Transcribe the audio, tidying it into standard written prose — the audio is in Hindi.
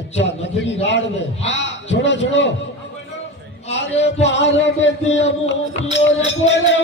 अच्छा नथनी राड में हाँ छोड़ो छोड़ो अरे बाहर में दिया मुंह पियो रे बोले